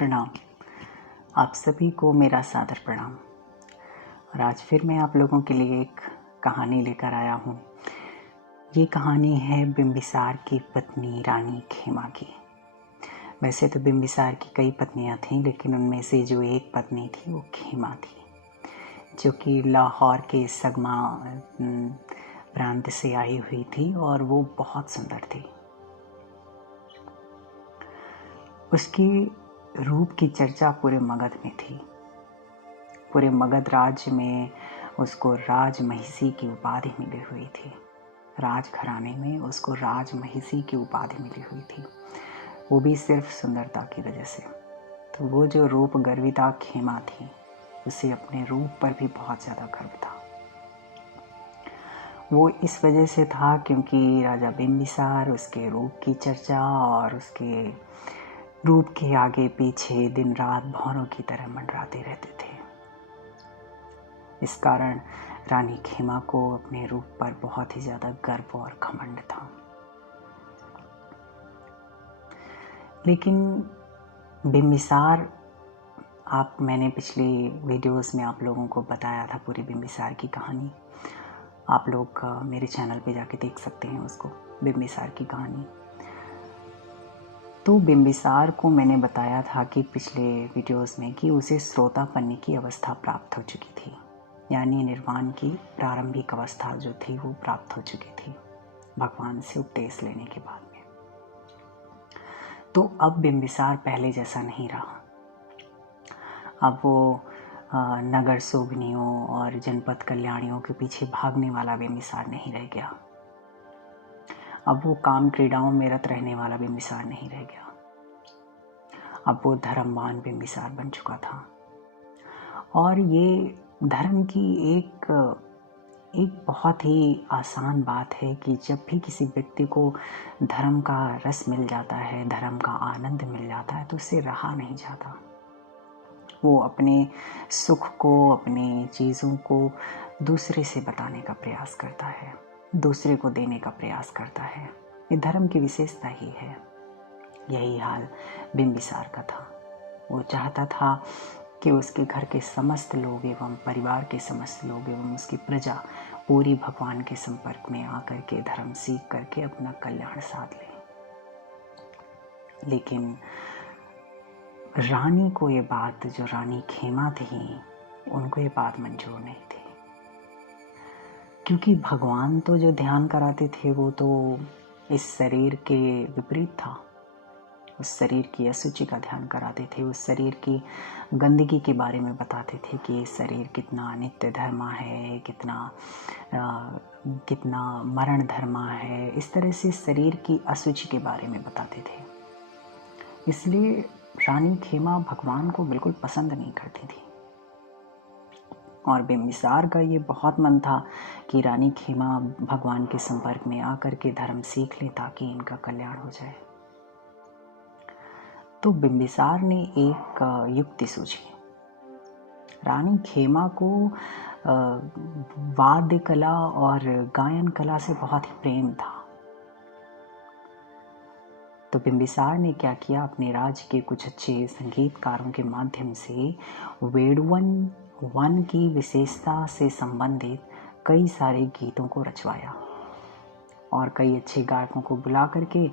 प्रणाम। आप सभी को मेरा सादर प्रणाम। और आज फिर मैं आप लोगों के लिए एक कहानी लेकर आया हूँ। ये कहानी है बिम्बिसार की पत्नी रानी खेमा की। वैसे तो बिम्बिसार की कई पत्नियाँ थीं, लेकिन उनमें से जो एक पत्नी थी वो खेमा थी, जो कि लाहौर के सगमा प्रांत से आई हुई थी और वो बहुत सुंदर थी। उसकी रूप की चर्चा पूरे मगध में थी। पूरे मगध राज्य में उसको राजमहिषी की उपाधि मिली हुई थी। राजघराने में उसको राजमहिषी की उपाधि मिली हुई थी, वो भी सिर्फ सुंदरता की वजह से। तो वो जो रूप गर्विता खेमा थी, उसे अपने रूप पर भी बहुत ज़्यादा गर्व था। वो इस वजह से था क्योंकि राजा बिम्बिसार उसके रूप की चर्चा और उसके रूप के आगे पीछे दिन रात भौरों की तरह मंडराते रहते थे। इस कारण रानी खेमा को अपने रूप पर बहुत ही ज़्यादा गर्व और घमंड था। लेकिन बिम्बिसार, मैंने पिछले वीडियोस में आप लोगों को बताया था पूरी बिम्बिसार की कहानी। आप लोग मेरे चैनल पे जाके देख सकते हैं उसको, बिम्बिसार की कहानी। तो बिम्बिसार को मैंने बताया था कि पिछले वीडियोस में कि उसे श्रोतापन्न की अवस्था प्राप्त हो चुकी थी, यानी निर्वाण की प्रारंभिक अवस्था जो थी वो प्राप्त हो चुकी थी भगवान से उपदेश लेने के बाद में। तो अब बिम्बिसार पहले जैसा नहीं रहा। अब वो नगर शोभनियों और जनपद कल्याणियों के पीछे भागने वाला बिम्बिसार नहीं रह गया। अब वो काम क्रीड़ाओं में रत रहने वाला बिम्बिसार नहीं रह गया। अब वो धर्मवान बिम्बिसार बन चुका था। और ये धर्म की एक बहुत ही आसान बात है कि जब भी किसी व्यक्ति को धर्म का रस मिल जाता है, धर्म का आनंद मिल जाता है, तो उससे रहा नहीं जाता। वो अपने सुख को, अपनी चीज़ों को दूसरे से बताने का प्रयास करता है, दूसरे को देने का प्रयास करता है। ये धर्म की विशेषता ही है। यही हाल बिम्बिसार का था। वो चाहता था कि उसके घर के समस्त लोग एवं परिवार के समस्त लोग एवं उसकी प्रजा पूरी भगवान के संपर्क में आकर के धर्म सीख करके अपना कल्याण साध ले। लेकिन रानी को ये बात, जो रानी खेमा थी, उनको ये बात मंजूर नहीं थी, क्योंकि भगवान तो जो ध्यान कराते थे वो तो इस शरीर के विपरीत था। उस शरीर की अशुचि का ध्यान कराते थे, उस शरीर की गंदगी के बारे में बताते थे कि ये शरीर कितना नित्य धर्मा है, कितना मरण धर्मा है। इस तरह से शरीर की अशुचि के बारे में बताते थे। इसलिए रानी खेमा भगवान को बिल्कुल पसंद नहीं करती थी। और बिम्बिसार का ये बहुत मन था कि रानी खेमा भगवान के संपर्क में आकर के धर्म सीख ले ताकि इनका कल्याण हो जाए। तो बिम्बिसार ने एक युक्ति सूझी। रानी खेमा को वाद्य कला और गायन कला से बहुत ही प्रेम था। तो बिम्बिसार ने क्या किया, अपने राज्य के कुछ अच्छे संगीतकारों के माध्यम से वेणुवन वन की विशेषता से संबंधित कई सारे गीतों को रचवाया और कई अच्छे गायकों को बुला करके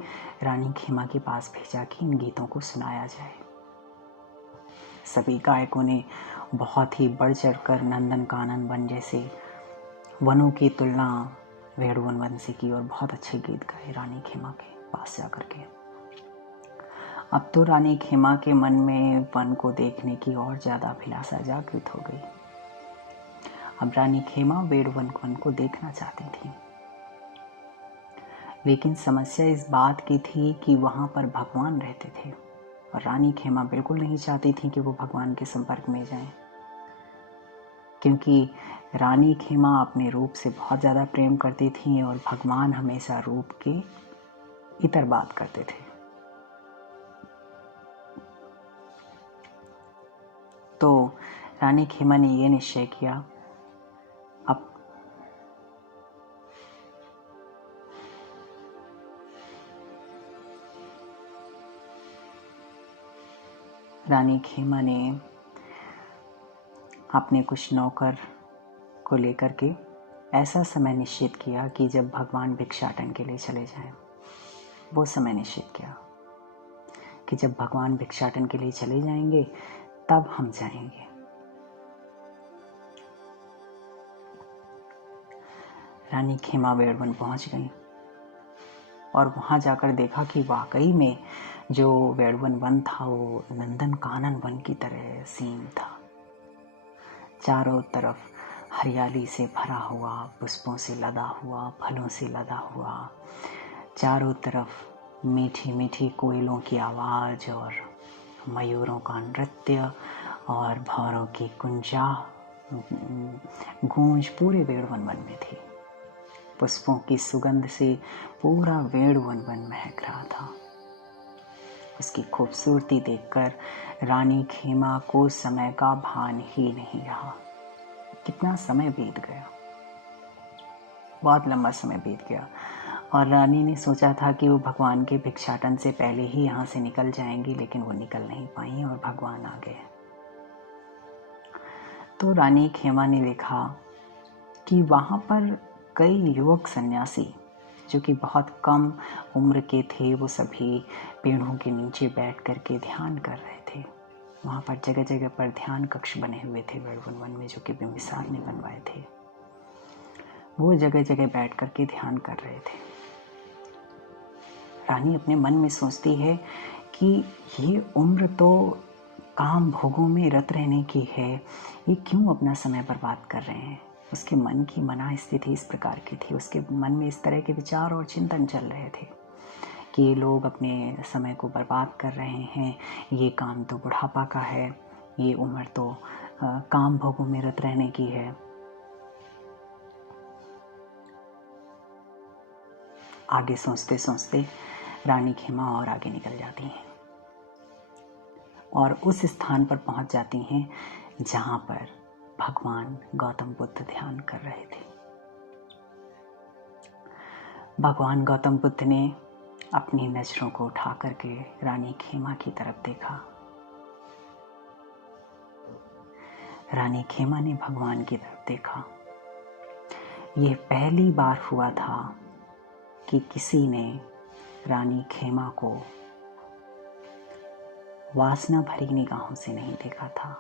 रानी खेमा के पास भेजा कि इन गीतों को सुनाया जाए। सभी गायकों ने बहुत ही बढ़ चढ़कर नंदन कानन वन जैसे वनों की तुलना वेणुवन वन से की और बहुत अच्छे गीत गाए रानी खेमा के पास जाकर के। अब तो रानी खेमा के मन में वन को देखने की और ज़्यादा अभिलाषा जागृत हो गई। अब रानी खेमा वेणुवन वन को देखना चाहती थी, लेकिन समस्या इस बात की थी कि वहाँ पर भगवान रहते थे और रानी खेमा बिल्कुल नहीं चाहती थी कि वो भगवान के संपर्क में जाएं, क्योंकि रानी खेमा अपने रूप से बहुत ज़्यादा प्रेम करती थी और भगवान हमेशा रूप के इतर बात करते थे। तो रानी खेमा ने ये निश्चय किया, अब रानी खेमा ने अपने कुछ नौकर को लेकर के ऐसा समय निश्चित किया कि जब भगवान भिक्षाटन के लिए चले जाएं, वो समय निश्चित किया कि जब भगवान भिक्षाटन के लिए चले जाएंगे तब हम जाएंगे। रानी खेमा वेड़वन पहुंच गई और वहां जाकर देखा कि वाकई में जो वेड़वन वन था वो नंदन कानन वन की तरह सीन था। चारों तरफ हरियाली से भरा हुआ, पुष्पों से लदा हुआ, फलों से लदा हुआ, चारों तरफ मीठी मीठी कोयलों की आवाज़ और मयूरों का नृत्य और भौरों की गूंज पूरे वेड़वन वन में थी। पुष्पों की सुगंध से पूरा वेड़वन वन महक रहा था। उसकी खूबसूरती देखकर रानी खेमा को समय का भान ही नहीं रहा। कितना समय बीत गया, बहुत लंबा समय बीत गया और रानी ने सोचा था कि वो भगवान के भिक्षाटन से पहले ही यहाँ से निकल जाएंगी, लेकिन वो निकल नहीं पाई और भगवान आ गए। तो रानी खेमा ने देखा कि वहाँ पर कई युवक सन्यासी जो कि बहुत कम उम्र के थे, वो सभी पेड़ों के नीचे बैठ कर के ध्यान कर रहे थे। वहाँ पर जगह जगह पर ध्यान कक्ष बने हुए थे वेड़वन वन में, जो कि बिम्बिसार ने बनवाए थे। वो जगह जगह बैठ कर के ध्यान कर रहे थे। रानी अपने मन में सोचती है कि ये उम्र तो काम भोगों में रत रहने की है, ये क्यों अपना समय बर्बाद कर रहे हैं। उसके मन की मना स्थिति इस प्रकार की थी, उसके मन में इस तरह के विचार और चिंतन चल रहे थे कि ये लोग अपने समय को बर्बाद कर रहे हैं, ये काम तो बुढ़ापा का है, ये उम्र तो काम भोगों में रत रहने की है। आगे सोचते सोचते रानी खेमा और आगे निकल जाती हैं और उस स्थान पर पहुंच जाती हैं जहां पर भगवान गौतम बुद्ध ध्यान कर रहे थे। भगवान गौतम बुद्ध ने अपनी नजरों को उठा करके रानी खेमा की तरफ देखा। रानी खेमा ने भगवान की तरफ देखा। यह पहली बार हुआ था कि किसी ने रानी खेमा को वासना भरी निगाहों से नहीं देखा था,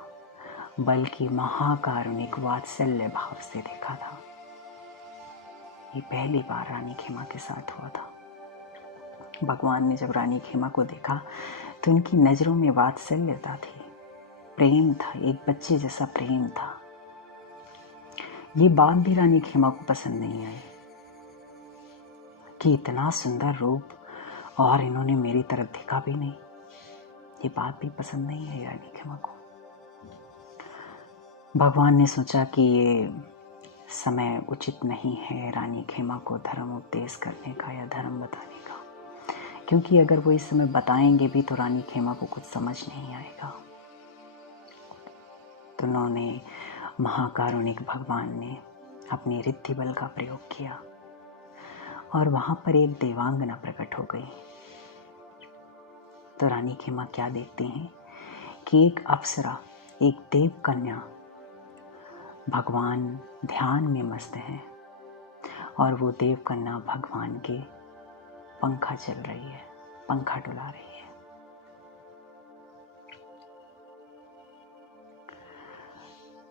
बल्कि महाकारुणिक वात्सल्य भाव से देखा था। ये पहली बार रानी खेमा के साथ हुआ था। भगवान ने जब रानी खेमा को देखा तो उनकी नजरों में वात्सल्यता थी, प्रेम था, एक बच्चे जैसा प्रेम था। ये बात भी रानी खेमा को पसंद नहीं आई कि इतना सुंदर रूप और इन्होंने मेरी तरफ देखा भी नहीं। ये बात भी पसंद नहीं आई रानी खेमा को। भगवान ने सोचा कि ये समय उचित नहीं है रानी खेमा को धर्म उपदेश करने का या धर्म बताने का, क्योंकि अगर वो इस समय बताएंगे भी तो रानी खेमा को कुछ समझ नहीं आएगा। तो उन्होंने महाकारुणिक भगवान ने अपने रिद्धि बल का प्रयोग किया और वहां पर एक देवांगना प्रकट हो गई। तो रानी खेमा क्या देखते हैं कि एक अप्सरा, एक देव कन्या भगवान ध्यान में मस्त हैं और वो देव कन्या भगवान के पंखा चल रही है, पंखा डुला रही है।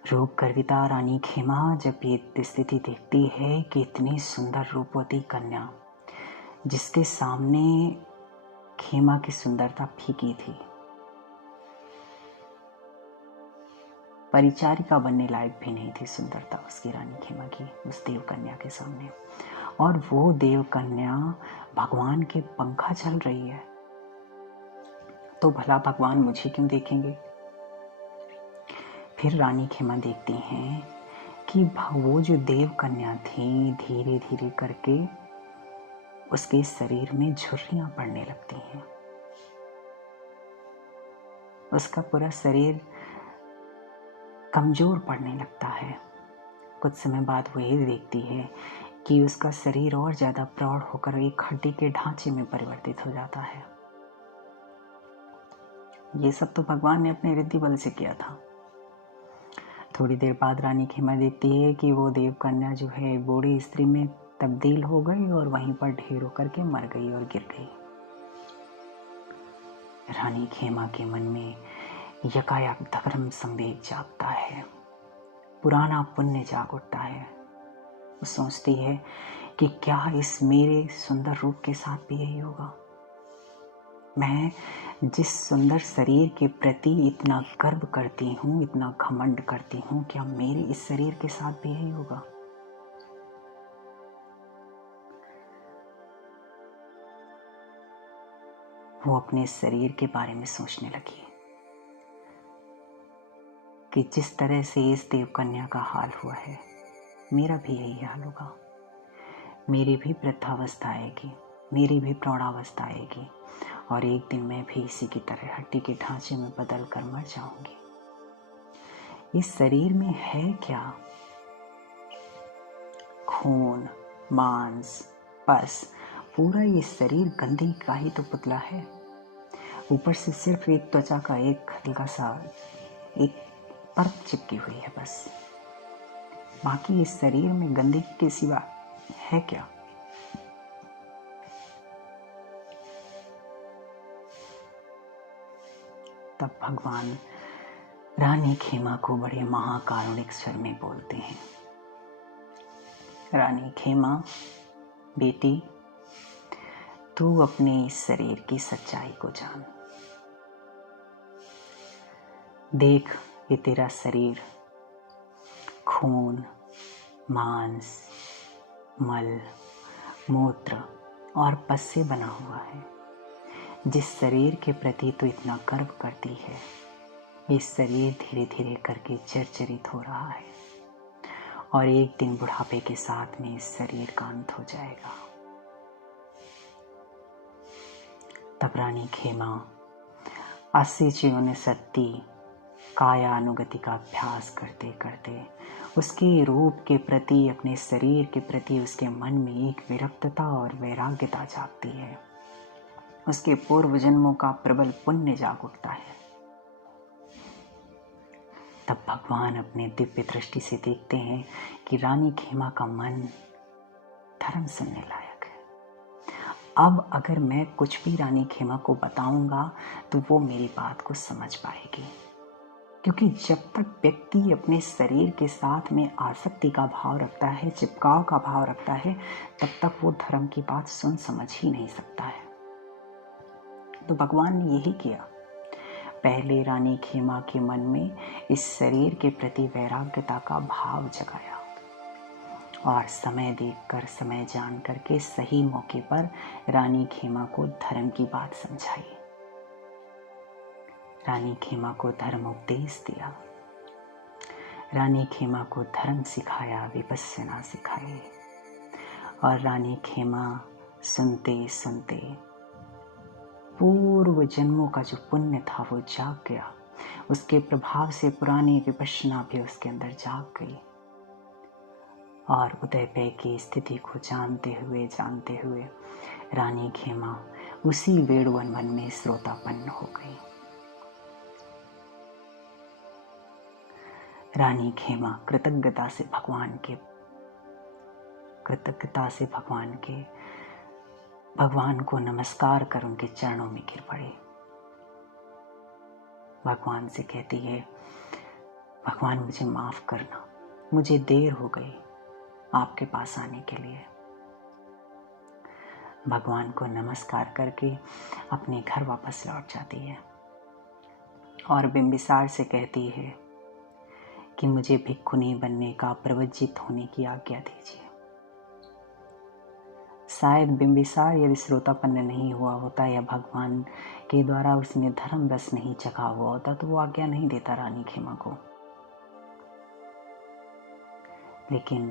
रूप गर्विता रानी खेमा जब ये स्थिति देखती है कि इतनी सुंदर रूपवती कन्या, जिसके सामने खेमा की सुंदरता फीकी थी, परिचारिका बनने लायक भी नहीं थी सुंदरता उसकी, रानी खेमा की उस देव कन्या के सामने, और वो देव कन्या भगवान के पंखा चल रही है, तो भला भगवान मुझे क्यों देखेंगे। फिर रानी खेमा देखती हैं कि वो जो देव कन्या थी, धीरे धीरे करके उसके शरीर में झुर्रियां पड़ने लगती हैं। उसका पूरा शरीर कमजोर पड़ने लगता है। कुछ समय बाद वो ये देखती है कि उसका शरीर और ज्यादा प्रौढ़ होकर एक हड्डी के ढांचे में परिवर्तित हो जाता है। ये सब तो भगवान ने अपने रिद्धि बल से किया था। थोड़ी देर बाद रानी खेमा देखती है कि वो देव कन्या जो है बूढ़ी स्त्री में तब्दील हो गई और वहीं पर ढेर होकर के मर गई और गिर गई। रानी खेमा के मन में यकायक धर्म संवेग जागता है, पुराना पुण्य जाग उठता है। वो सोचती है कि क्या इस मेरे सुंदर रूप के साथ भी यही होगा। मैं जिस सुंदर शरीर के प्रति इतना गर्व करती हूँ, इतना घमंड करती हूँ, क्या मेरे इस शरीर के साथ भी यही होगा। वो अपने शरीर के बारे में सोचने लगी कि जिस तरह से इस देवकन्या का हाल हुआ है, मेरा भी यही हाल होगा। मेरी भी वृद्धावस्था आएगी, मेरी भी प्रौढ़ावस्था आएगी और एक दिन मैं भी इसी की तरह हड्डी के ढांचे में बदल कर मर जाऊंगी। इस शरीर में है क्या? खून, मांस, पस, पूरा ये शरीर गंदगी का ही तो पुतला है। ऊपर से सिर्फ एक त्वचा का एक हल्का सा एक परत चिपकी हुई है बस। बाकी इस शरीर में गंदगी के सिवा है क्या? तब भगवान रानी खेमा को बड़े महाकारुणिक स्वर में बोलते हैं, रानी खेमा बेटी, तू अपने इस शरीर की सच्चाई को जान। देख, ये तेरा शरीर खून, मांस, मल, मूत्र और पस से बना हुआ है। जिस शरीर के प्रति तू इतना गर्व करती है, ये शरीर धीरे धीरे करके जर्जरित हो रहा है और एक दिन बुढ़ापे के साथ में इस शरीर का अंत हो जाएगा। तब रानी खेमा 80 चियों सत्ती कायानुगति का अभ्यास करते करते उसके रूप के प्रति, अपने शरीर के प्रति उसके मन में एक विरक्तता और वैराग्यता जागती है। उसके पूर्व जन्मों का प्रबल पुण्य जाग उठता है। तब भगवान अपने दिव्य दृष्टि से देखते हैं कि रानी खेमा का मन धर्म सुनने लायक है। अब अगर मैं कुछ भी रानी खेमा को बताऊंगा तो वो मेरी बात को समझ पाएगी, क्योंकि जब तक व्यक्ति अपने शरीर के साथ में आसक्ति का भाव रखता है, चिपकाव का भाव रखता है, तब तक वो धर्म की बात सुन समझ ही नहीं सकता है। तो भगवान ने यही किया। पहले रानी खेमा के मन में इस शरीर के प्रति वैराग्यता का भाव जगाया और समय देखकर, समय जान करके सही मौके पर रानी खेमा को धर्म की बात समझाई। रानी खेमा को धर्म उपदेश दिया, रानी खेमा को धर्म सिखाया, विपस्सना सिखाई और रानी खेमा सुनते सुनते पूर्व जन्मों का जो पुण्य था वो जाग गया। उसके प्रभाव से पुरानी विपस्सना भी उसके अंदर जाग गई और उदयपय की स्थिति को जानते हुए रानी खेमा उसी वेणुवन वन में श्रोतापन्न हो गई। रानी खेमा कृतज्ञता से भगवान को नमस्कार कर उनके चरणों में गिर पड़ी। भगवान से कहती है, भगवान मुझे माफ करना, मुझे देर हो गई आपके पास आने के लिए। भगवान को नमस्कार करके अपने घर वापस लौट जाती है और बिंबिसार से कहती है कि मुझे भिक्षुनी बनने का प्रवज्जित होने की आज्ञा दीजिए। शायद बिंबिसार यदि श्रोतापन्न नहीं हुआ होता या भगवान के द्वारा उसने धर्म रस नहीं चखा हुआ होता तो वो आज्ञा नहीं देता रानी खेमा को। लेकिन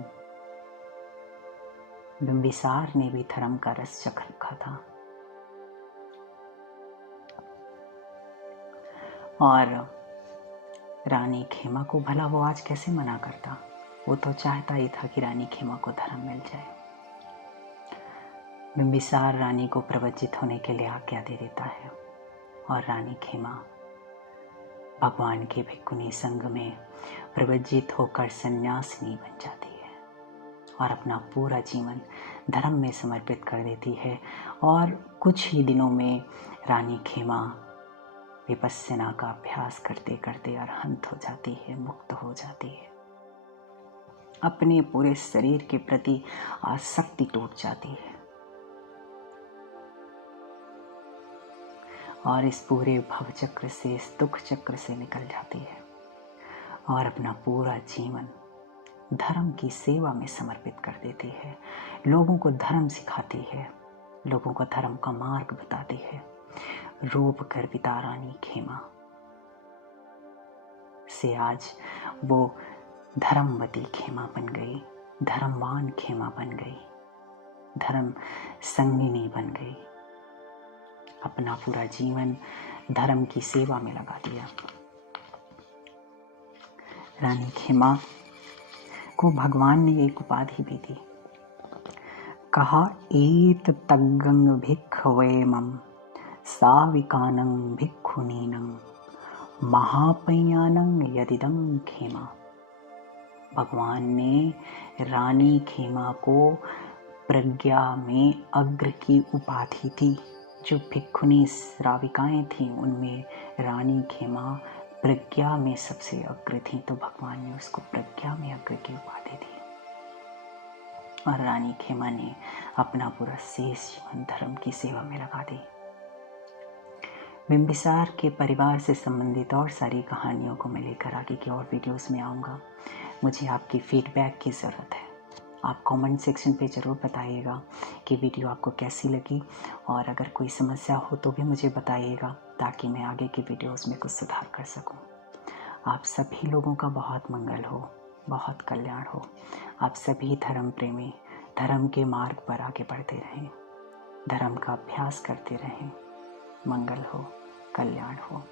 बिंबिसार ने भी धर्म का रस चख रखा था और रानी खेमा को भला वो आज कैसे मना करता। वो तो चाहता ही था कि रानी खेमा को धर्म मिल जाए। बिंबिसार रानी को प्रवज्जित होने के लिए आज्ञा दे देता है और रानी खेमा भगवान के भिक्खुनी संग में प्रवज्जित होकर सन्यासिनी बन जाती है और अपना पूरा जीवन धर्म में समर्पित कर देती है। और कुछ ही दिनों में रानी खेमा विपस्सना का अभ्यास करते करते अरहंत हो जाती है, मुक्त हो जाती है। अपने पूरे शरीर के प्रति आसक्ति टूट जाती है और इस पूरे भव चक्र से, इस दुख चक्र से निकल जाती है और अपना पूरा जीवन धर्म की सेवा में समर्पित कर देती है। लोगों को धर्म सिखाती है, लोगों को धर्म का मार्ग बताती है। रूप गर्विता रानी खेमा से आज वो धर्मवती खेमा बन गई, धर्मवान खेमा बन गई, धर्म संगिनी बन गई। अपना पूरा जीवन धर्म की सेवा में लगा दिया। रानी खेमा को भगवान ने एक उपाधि भी दी। कहा, एत तग्गंग भिक्खवेमं साविकानं भिक्खुनीनं महापयानं यदिदं खेमा। भगवान ने रानी खेमा को प्रज्ञा में अग्र की उपाधि दी। जो भिक्खुनी श्राविकाएं थीं उनमें रानी खेमा प्रज्ञा में सबसे अग्र थी, तो भगवान ने उसको प्रज्ञा में अग्र की उपाधि दी और रानी खेमा ने अपना पूरा शेष जीवन धर्म की सेवा में लगा दी। बिंबिसार के परिवार से संबंधित और सारी कहानियों को मैं लेकर आगे की और वीडियोस में आऊँगा। मुझे आपकी फीडबैक की ज़रूरत है। आप कमेंट सेक्शन पे ज़रूर बताइएगा कि वीडियो आपको कैसी लगी, और अगर कोई समस्या हो तो भी मुझे बताइएगा ताकि मैं आगे की वीडियोस में कुछ सुधार कर सकूं। आप सभी लोगों का बहुत मंगल हो, बहुत कल्याण हो। आप सभी धर्म प्रेमी धर्म के मार्ग पर आगे बढ़ते रहें, धर्म का अभ्यास करते रहें। मंगल हो, कल्याण हो।